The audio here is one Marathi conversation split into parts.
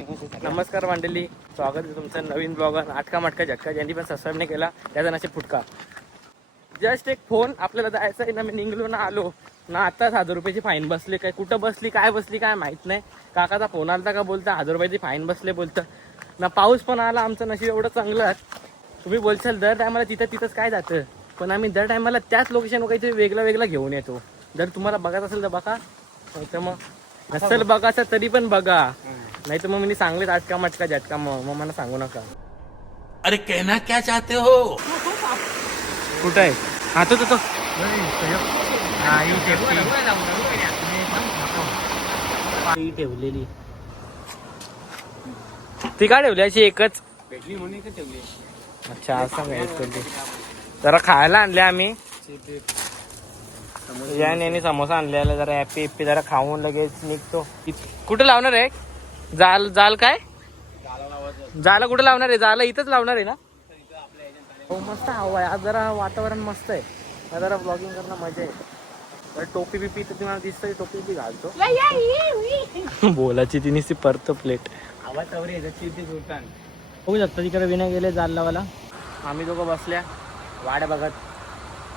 नमस्कार मंडळी, स्वागत आहे तुमचं नवीन ब्लॉगर आटका मटका झटका. ज्यांनी पण सबस्क्राईब नाही केला त्याचा नशीब फुटका. जस्ट एक फोन आपल्याला जायचं आहे ना, मी निघलो ना आलो ना, आताच 1000 रुपयाची फाईन बसली. काय कुठं बसली काय बसली काय माहित नाही. काकाचा फोन आला का बोलता 1000 रुपयाची फाईन बसले बोलतं ना. पाऊस पण आला, आमचं नशीब एवढं चांगलं. तुम्ही बोलशाल दर टायमाला तिथंच काय जातं, पण आम्ही दर टायमाला त्याच लोकेशनवर काहीतरी वेगळा घेऊन येतो. जर तुम्हाला बघायचं असेल तर बघा, तर मग नसेल बघायचं तरी पण बघा. नाही तर मग मी सांगलेच आटका मटका झटका, मग मला सांगू नका. अरे कहना क्या चाहते हो? कुठं आहे? हा तो ठेवलेली ती का ठेवली अशी एकच भेटली म्हणून ठेवली. अच्छा असं काय ठेवली. जरा खायला आणले आम्ही. याने समोसा आणलेला, जरा हॅपी हॅपी जरा खाऊन लगेच निघतो. कुठे लावणार आहे जाल काय जाला कुठे लावणार आहे? जाला इथंच लावणार आहे ना. हो मस्त हवा आहे आज, जरा वातावरण मस्त आहे. जरा ब्लॉगिंग करणं मजा आहे. तर टोपी बिपी तर तुम्हाला दिसतंय, टोपी बिपी घालतो. बोलाची तिने परत प्लेट आवाज तवरी सुलतान होऊ शकतं. तिकडे विनय गेले जाल लावायला. आम्ही दोघं बसल्या वाड्या बघत.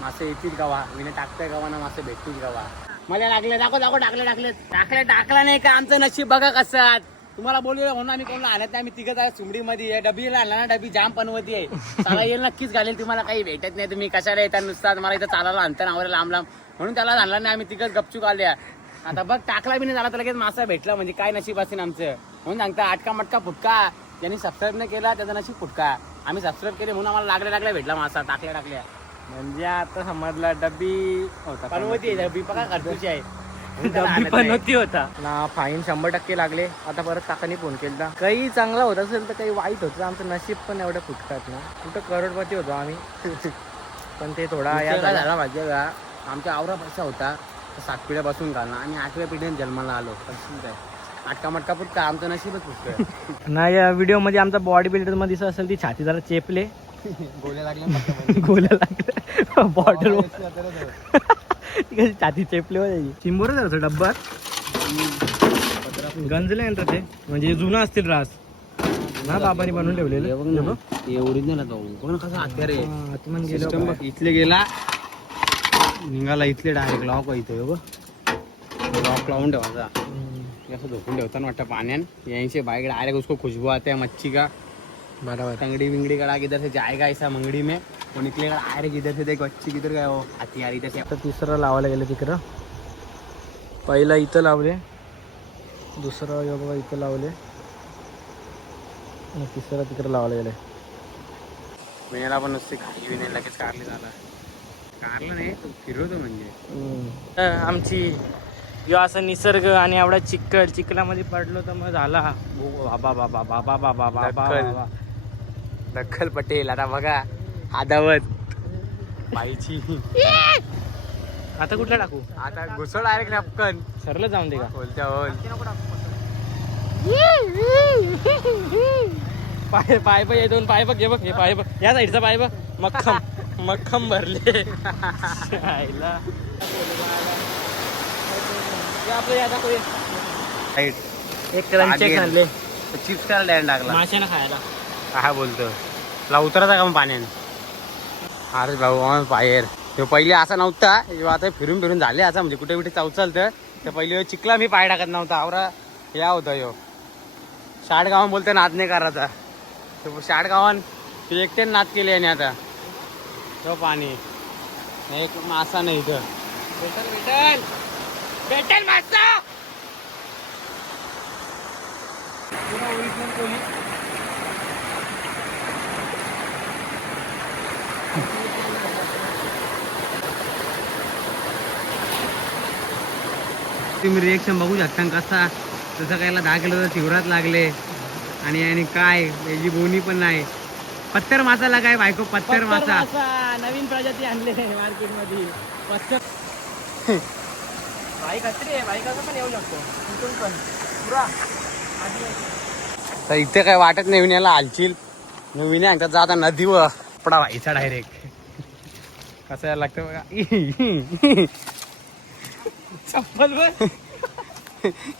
मासे येतील गावा, विनय टाकताय गावा ना, मासे भेटतील गावा. मला लागले दाखव टाकला नाही का? आमचं नशीब बघा कसं. तुम्हाला बोललो म्हणून आम्ही कोणाला आणत नाही. आम्ही तिघं सुमडी मध्ये डबीला आणला ना, डबी जाम पनवती आहे. त्याला येईल नक्कीच घालेल. तुम्हाला काही भेटत नाही, तुम्ही कशाला येता नुसता. मला इथं चालायला आणता नावर लांब म्हणून त्याला आणला नाही. आम्ही तिघं गपचूक आल्या. आता बघ टाकला बी नाही झाला तर लगेच मासा भेटला, म्हणजे काय नशीब असेल आमचं. म्हणून सांगता आटका मटका फुटका. ज्यांनी सबस्क्राईब नाही केला त्याचा नशीब फुटका. आम्ही सबस्क्राईब केले म्हणून आम्हाला लागल्या भेटला मासा. टाकल्या म्हणजे आता समजला डबी होता, पनवती आहे डबी. बघा घरगुती आहे. डबी पण होती होता ना. फाईन 100% लागले. आता परत काकांनी फोन केला. काही चांगला होत असेल तर काही वाईट होतं. आमचं नशीब पण एवढं फुटतात ना. कुठं करोडपती होतो आम्ही. पण ते थोडा झाला पाहिजे का. आमच्या आवरा पैसा होता 7 पिढ्या बसून घालणं आणि 8व्या पिढीने जन्माला आलो. काय आटका मटका फुटका, आमचं नशीबच फुटकं. नाही. या व्हिडिओ मध्ये आमचा बॉडी बिल्डर मध्ये दिसत असेल ती छाती जरा चेपले, गोल्या लागल्या गोल्या लागले बॉर्डर छाती चेपले हो त्याची. चिंबोरच आहे डब्बात गंजले नंतर ते, म्हणजे जुनं असतील रास ना, बाबांनी बनवून ठेवलेले. ओरिजिनल कोण कसं हत्यार आतमध्ये गेलो सिस्टम बघ. इथले गेला निघाला, इथले डायरेक्ट लॉक इथे लॉक लावून ठेवायचा. असं झोपून ठेवताना वाटतं पाण्यात. यांचे बाइक डायरेक्ट उसको खुशबू आते है मच्छी का. बराबर. तंगड़ी विंगड़ी कड़ा इधर से जाएगा ऐसा मंगड़ी में, वो निकलेगा डायरेक्ट इधर से. देख मच्छी किधर गया, वो हथियार इधर से. आता तिसरं लावायला गेलं तिकडं. पहिला इथं लावले, दुसरं हे बघा इथं लावले, तिसरं तिकडं लावायला गेले. विण्याला पण नुसते खाली विणे लगेच कारले झाला. कारलं नाही फिरवतो म्हणजे. आमची जो असं निसर्ग आणि एवढा चिखलामध्ये पडलो तर मग झाला बाबा बाबा बाबा बाबा बाबा बाबा. दखल पटेल आता बघा आदावत बाईची. आता कुठला टाकू? आता घुसळ डायरेक्ट नपकन सरलं जाऊन दे का? बोलत्या बोल. पाय पाय बघ, 2 पाय बघ, हे बघ, हे पाय बघ, या साईडचा पाय बघ. मक्खम भरले. आईला आपलं या दाखव. एक क्रंचे खाल्ले, चिप्स खायला डॅन लागला माशाला खायला. काय बोलतो तुला उतरायचा का मग पाण्याने? अरे भाऊ बाहेर तो पहिले असा नव्हता, आता फिरून झाले असं, म्हणजे कुठे कुठे चालतं. तर पहिले चिखला मी पाय टाकत नव्हता. आवरा या होता यो शाडगावान बोलते नाद नाही करायचा. तो शाडगावान एकट्याने नाद केले आणि आता तो पाणी एक मासा नाही इथं. भेटेल मासा. तुम्ही रिएक्शन बघू शकता कसा. तसं कायला 10 किलो शिवरात लागले आणि काय याची बोनी पण नाही. पत्तर मासा लागाय बायको. पत्तर मासा नवीन प्रजाती आणले मार्केट मध्ये. पत्तर बाईक असते, बाईकाचा पण येऊ शकतो तिथून पण पुरा. तर इथे काय वाटत नाही विण्याला हालशील. विण्या सांगतात जाता नदीवर पडा व्हायचा डायरेक्ट. कसं यायला लागतं बघा. चप्पल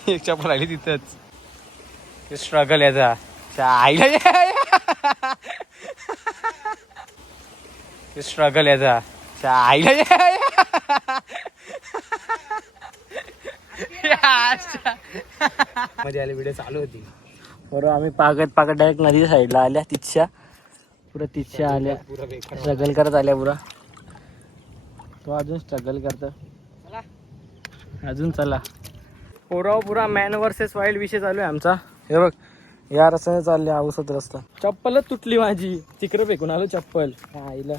एक चप्पल आली तिथंच. स्ट्रगल याचा आईला स्ट्रगल याचा आईला मध्ये आली व्हिडिओ चालू होती बरोबर. आम्ही पागत डायरेक्ट नदी साईडला आल्या तिथच्या पुरा आल्या स्ट्रगल करत आल्या पुरा. तो अजून स्ट्रगल करत अजून. चला पुरा मॅन वर्सेस वाईल्ड विषय चालू आहे आमचा. हे बघ या रस्त्याने चालले औषध रस्ता. चप्पलच तुटली माझी तिकडे फेकून आलो चप्पल. आईला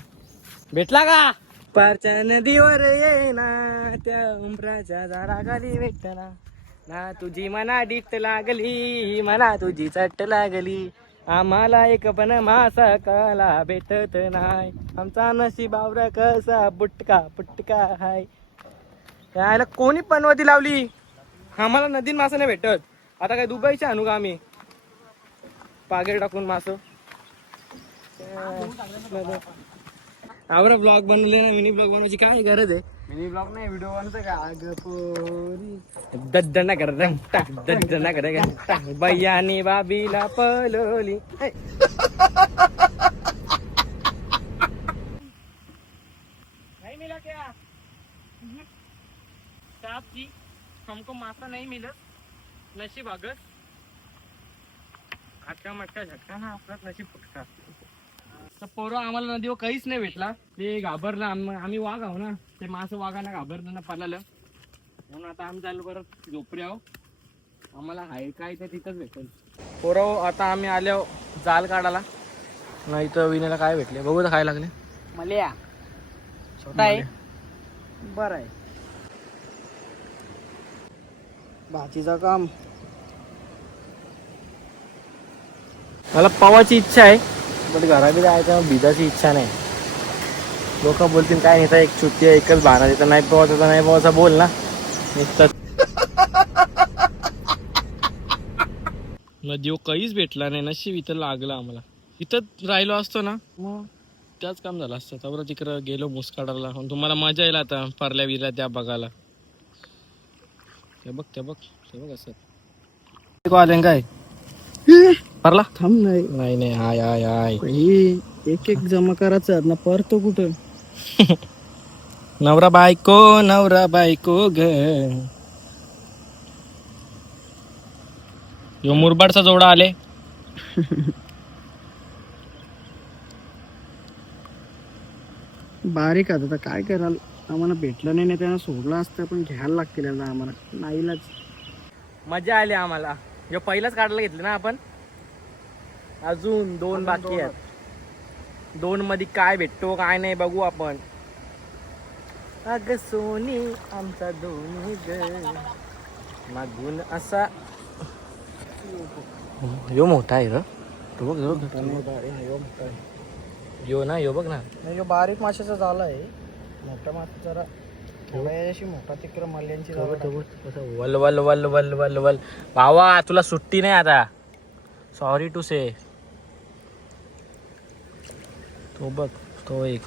भेटला का पारच्या नदीवर ये ना त्या उंबराच्या झाडाखाली भेटना ना तुझी मना डिट लागली मना तुझी चट्ट लागली आम्हाला एक पण मासा काला भेटत नाही आमचा नशीबावर कसा पुटका हाय. यायला कोणी पनवती लावली आम्हाला नदीन मासा नाही भेटत. आता काय दुबईचे आणू का आम्ही पागेर टाकून मास. आवरा ब्लॉग बनवले ना मिनी ब्लॉग बनवायची काय गरज आहे. मिनी ब्लॉग नाही व्हिडिओ बनवतो का अगं पोरी दद्दना कर बयानी बाबीला पलवली. नहीं मिला क्या साहब जी हमको मासा नहीं मिला नशीब अगस आटका मटका झटका ना आपला नशीब फुटका. तर पोरं आम्हाला नदीवर काहीच नाही भेटला. ते घाबरलं आम्ही वाघ आहो ना ते मासं वाघांना घाबरलं ना पळालं म्हणून आता आम्ही चाललो परत झोपरे आहो. आम्हाला हाय काय ते तिथंच भेटेल. पोरं आता आम्ही आलो जाल काढायला नाही तर विनेला काय भेटले बघू तर काय लागले. मल्या छोटा आहे बरं आहे भाजीचं काम. मला पवायची इच्छा आहे पण घराबी जायचं भिजाची इच्छा नाही. लोक बोलतील काय नेता एक चुट्टी आहे एकच बहाना देतं नाही पवायचा तर नाही पवायचा बोल ना नुसतं. नदीवर काहीच भेटला नाही नशीब इथं लागलं आम्हाला. इथं राहिलो असतो ना मग त्याच काम झालं असतं. त्यावर तिकडं गेलो मुसकाडाला तुम्हाला मजा येईल आता परल्या विरल्या त्या बघायला. ते बघ असं आले काय परला थांब नाही नाही हाय हाय हाय एक जमा करायचं ना परतो कुठं. नवरा बायको ग यो मुरबाडचा जोडा आले. बारीक आता काय कराल आम्हाला भेटलं नाही त्यांना सोडलं असतं पण घ्यायला लागतील याला आम्हाला नाहीलाच. मजा आली आम्हाला. यो पहिलाच काढायला घेतलं ना आपण. अजून 2 बाकी आहेत. 2 मध्ये काय भेटतो काय नाही बघू आपण. अग सोनी आमचा दोन्ही ग मागून असा यो मोठा आहे र. तो बघ यो ना यो बघ ना यो बारीक माशाचा झाला आहे. मोठा मासा जरा थोड्याशी मोठा तिकडं मल्यांची वल वल वल वल वल वल. भावा तुला सुट्टी नाही आता सॉरी टू से. तो बघ तो एक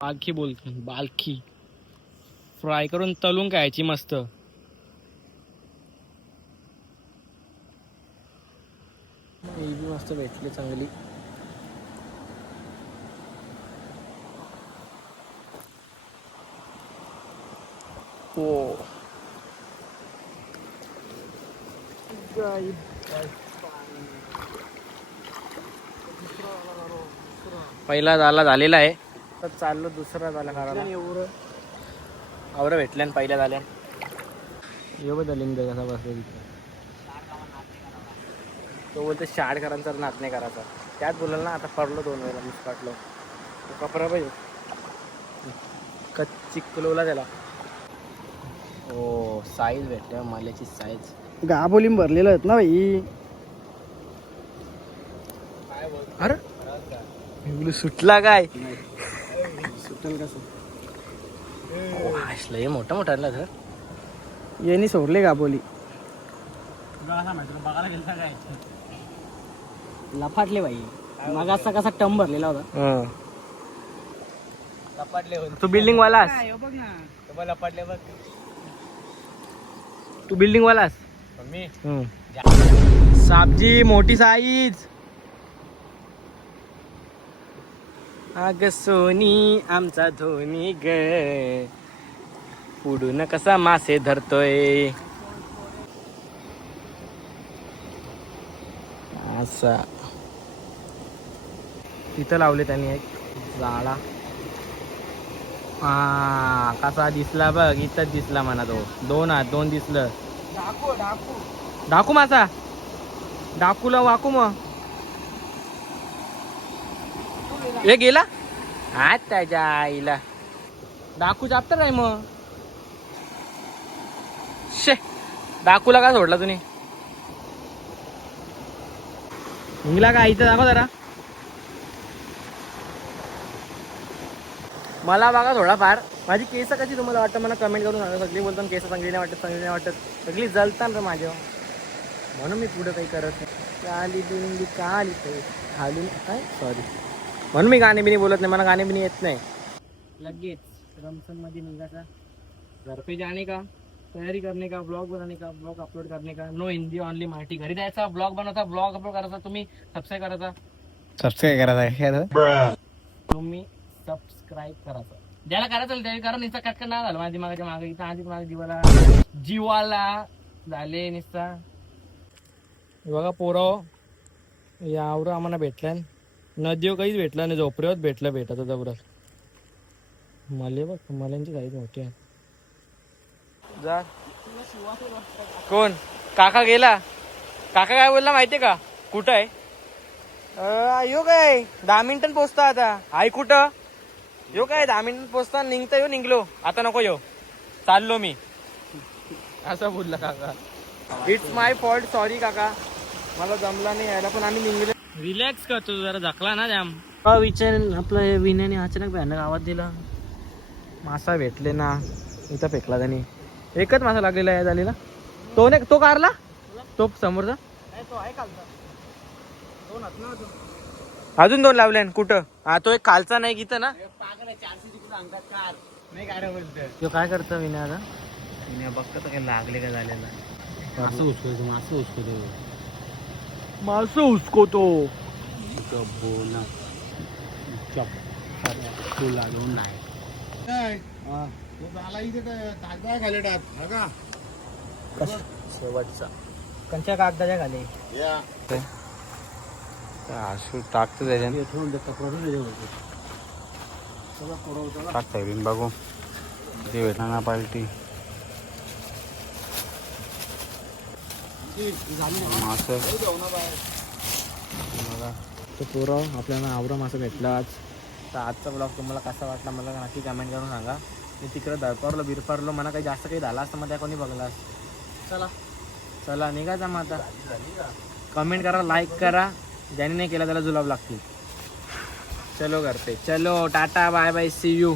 बालकी बोलतो बालकी फ्राय करून तलून खायची मस्त. ही बी मस्त भेटली चांगली. हो पहिला झाला झालेला आहे तर चाललो दुसरा झाला काढायला. आवरं भेटल्यान पहिल्या झाल्या एवढं लिंग कसा बसलं तिथे. तो बोलतो शाळकरांचा नाच नाही करायचा. त्यात बोलाल ना आता पडलो 2 वेळेला मुसकाटलो. तो कपडा पाहिजे कच्ची कुलवला त्याला. हो साईज भेटल्या माल्याची साईज. गाबोलीम भरलेलं आहेत ना भाई. अरे सुटला काय सुटेल कसं लय मोठा मोठा सर. यांनी सोडले गाबोली लफाटले भाई. मग असा कसा टम भरलेला होता. तू बिल्डिंग वाला बघ ना लपटले बघ. तू बिल्डिंग वालास मी साबजी मोठी साईज. अग सोनी आमचा धोनी ग पुढून कसा मासे धरतोय असा. तिथं लावले त्यांनी एक जाळा. हा कसा दिसला बघ, इथंच दिसला म्हणा तो. दोन दिसलं. डाकू मासा. डाकूला वाकू मग हे गेला आज त्याच्या आईला. डाकू चाप्टर आहे मग. शे डाकूला का सोडला तुम्ही? निघला का इथं दाखव जरा. मला बघा थोडाफार. माझी केस कशी तुम्हाला वाटतं मला कमेंट करून सांगा. सगळी बोलतात केस चांगली नाही वाटत, चांगली नाही वाटत. सगळी जलतात रे माझ्या, म्हणून मी पुढं काही करत नाही. काली बिंदी काली ते खाली काय सॉरी, म्हणून मी गाणे बिनी बोलत नाही. मला गाणे बिनी येत नाही. लगेच रमसन मध्ये निघायचा. घर पे जाने का, तयारी करने का, ब्लॉग बनाने का, ब्लॉग अपलोड करने का. No Hindi only Marathi. घरी जायचा, ब्लॉग बनवायचा, ब्लॉग अपलोड करायचा. तुम्ही सबस्क्राईब करायचा. तुम्ही सबस्क्राईब करायचं. ज्याला करायचं त्याला करा. निस्ता कटकन नाही झालं माझी मागाच्या मागे. इथं आधी माझ्या जीवाला झाले निस्ता. बघा पोरं यावर आम्हाला भेटल्या. नदीवर काहीच भेटला नाही, झोपऱ्यावर भेटत होता बरं. मले बघ मल्यांची साईज मोठी आहे. जा कोण काका गेला. काका काय बोलला माहितीये का? कुठं आहे? यो काय 10 मिनिटांनी पोचता आता. आई कुठं? यो काय 10 मिनिटांनी पोचता. निघता यो निघलो आता. नको यो चाललो मी, असं बोलला काका. इट्स माय फॉल्ट, सॉरी काका. मला जमला नाही यायला, पण आम्ही निघले. रिलॅक्स करतो जरा. झाकला ना जाम. विचार आपलं विण्याने अचानक भयानक आवाज दिला. मासा भेटले ना. इथं फेकला त्यांनी. एकच मासा लागलेला आहे झालेला. तो नाही तो कारला, तो समोरचा. अजून 2 लावले. कुठं? हा तो एक खालचा नाही गीता ना. तो काय करतो विनय आता? विनय बघतो काय लागले का झालेला. मासं उचकतो, मासं उचकतो, मासं उचकतो. लागून नाही. शेवटचा कंच्या कागदाच्या खाली टाकतो त्याच्यात. बघू भेटणार पार्टी. तो पोरं आपल्याला आवरा मासा भेटला आज. तर आजचा ब्लॉग तुम्हाला कसा वाटला मला नक्की कमेंट करून सांगा. मी तिकडे धरपारलो बिरपारलो, मला काही जास्त काही झाला असतं मग त्या कोणी बघला. चला निघायचा मग आता. कमेंट करा, लाईक करा. ज्याने नाही केला त्याला जुलाब लागतील. चलो करते. चलो टाटा बाय बाय, सी यू.